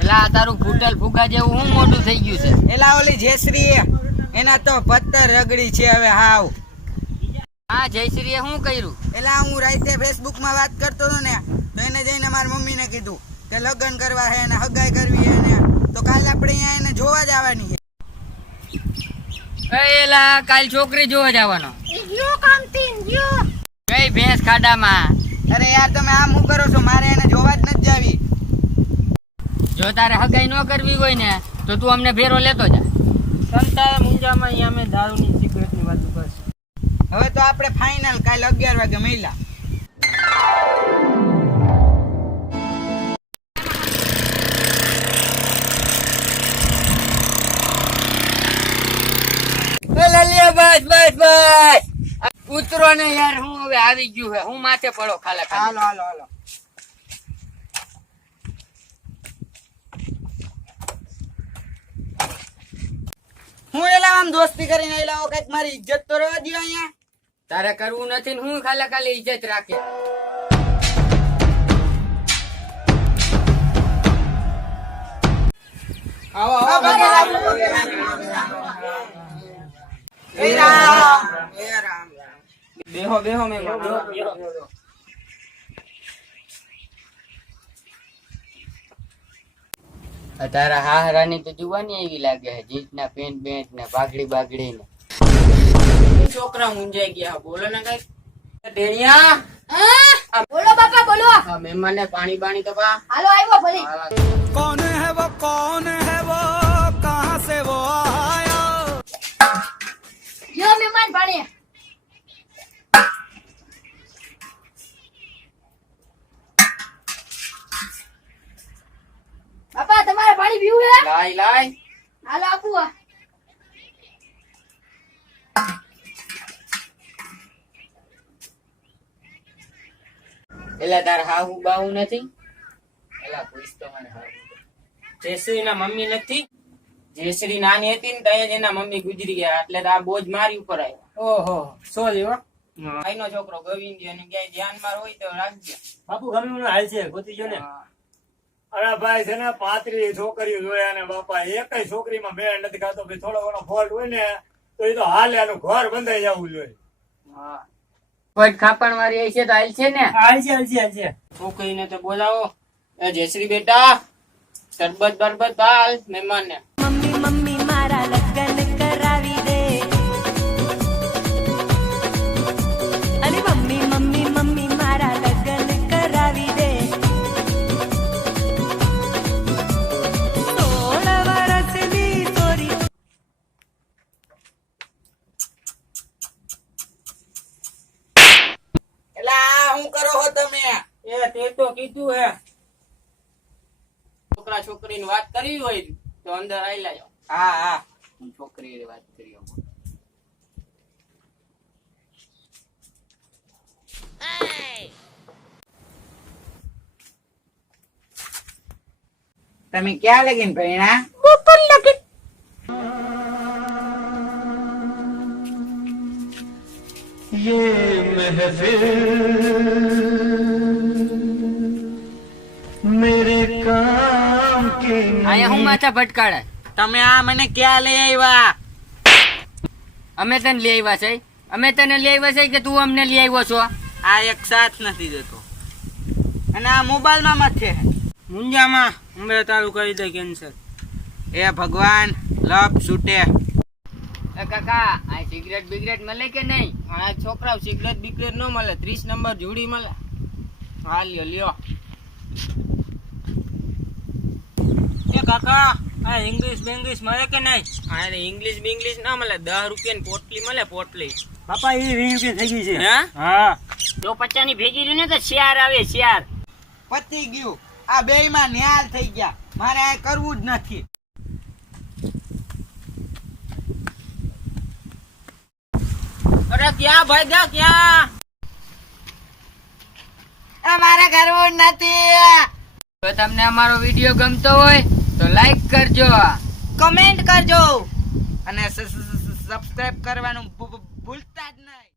એલા તારું ફૂટલ ફુગા જેવું હું મોટું થઈ ગયું છે. એલા ઓલી જયશ્રી એના તો પત્તર રગડી છે હવે હાવ. હા જયશ્રીએ શું કર્યું? એલા હું રાતે ફેસબુક માં વાત કરતો હતો ને તો એને જઈને મારી મમ્મી ને કીધું કે લગ્ન કરવા છે ને હગાઈ કરવી છે ને તો કાલ આપણે અહીંયા એને જોવા જવાની છે. એલા કાલ છોકરી જોવા જવાનો. કઈ ભેંસ ખાડામાં. અરે યાર તમે આમ શું કરો છો? મારે એને જોવા જ નથી જાવી. જો તારે હગાઈ ન કરવી હોય ને તો તું અમને ફેરો લેતો જા. સંતા મુંજામાં અહીંયા અમે દારૂની સિગરેટની વાતો કરશું. હવે તો આપણે ફાઇનલ કાલ 11 વાગે મળ્યા. બસ ઉતરો ને યાર. હું હવે આવી ગયું હે. હું માથે પડો ખાલા હાલો હાલો હાલો. હું એલા આમ દોસ્તી કરીને એલા કઈક મારી ઇજ્જત તો રહેવા દો અહીંયા. તારે કરવું નથી ને હું ખાલા ખાલી ઇજ્જત રાખે. આવો આવો એ રામ એ રામ. બેહો બેહો મે તારા હાહરાની તો જુવાની એવી લાગે છે. જીતના પેન્ટ બેન્ટ ને પાઘડી બાગડી ને. છોકરા મુંજાઈ ગયા. બોલો ને કઈ ટેણિયા. બોલો બાપા બોલો. હા મહેમાનને પાણી બાણી તો પા. હાલો આવ્યો ભલે. कौन है वो कहाँ से वो आया. જો મહેમાન ભણે. બાપા તમારે પાણી પીવું હે? લાય લાય. હાલો આપું. એલા તાર હાહુ બાહુ નથી? એલા પૂછ તો મને હાહુ. જયશ્રી ના મમ્મી નથી. જયશ્રી નાની હતી ને ત્યાં જ એના મમ્મી ગુજરી ગયા એટલે તો આ બોજ મારી ઉપર આવ્યો. ઓહો સોરી હો. ભાઈનો છોકરો ગોવિંદ અને ક્યાંય ધ્યાનમાં હોય તો રાખજે. બાપુ ગમે મને હાલ છે ગોતી જો ને. અરે ભાઈ છે ને 35 છોકરીઓ જોયા ને બાપા એકય છોકરીમાં મેળ નથી ખાતો. ભાઈ થોડો ઘણો ફોલ્ટ હોય ને તો એ તો હાલે આનું ઘર બંધાઈ જવું જોઈએ. હા કોઈ ખાપણ વાળી હશે તો હાલ છે ને. હાલ છે છોકરીને તો બોલાવો. એ જયશ્રી બેટા શરબત બરબત હાલ મહેમાન ને. મમ્મી મમ્મી મારા લગ્ન કરાવી દે. અરે મમ્મી મમ્મી મમ્મી મારા લગ્ન કરાવી દે. 16 વર્ષની છોરી. એલા શું કરો છો તમે? એ તે તો કીધું હે છોકરા છોકરીની વાત કરવી હોય તો અંદર આઈ લાજો. હા હા હું છોકરી વાત કરી. તમે ક્યાં લગીન ભણ્યા? અહીંયા હું માથા ભટકાડે. તમે આ મને ક્યાં લઈ આવ્યા? અમે તને લઈ આવ્યા છે. અમે તને લઈ આવ્યા છે કે તું અમને લઈ આવ્યો છો? આ એક સાથ નથી દેતો અને આ મોબાઈલ માં મત છે. મુંજામાં અમે તારું કરી દે કેન્સર. એ ભગવાન લપ છૂટે. કાકા આ સિગરેટ બિગરેટ મળે કે નહીં? આ છોકરાઓ સિગરેટ બિગરેટ ન મળે. 30 નંબર જોડી મળે. હા લ્યો લ્યો. એ કાકા આ ઇંગ્લિશ બેંગ્લિશ મળે કે નહીં? અરે ઇંગ્લિશ બેંગ્લિશ ના મળે. 10 રૂપિયાની પોટલી મળે. પોટલી બાપા એ 20 રૂપિયા થઈ ગઈ છે. હે હા જો 50 ની ભેગી રહ્યું ને તો શિયાર આવે શિયાર. પતી ગયું. આ બે માં ન્યાલ થઈ ગયા. મારે આ કરવું જ નથી. અરે ક્યાં ભાઈ ગયા ક્યાં? મારે કરવું જ નથી. જો તમને અમારો વિડીયો ગમતો હોય તો લાઈક કરજો, કમેન્ટ કરજો અને સબસ્ક્રાઇબ કરવાનું ભૂલતા જ નહીં.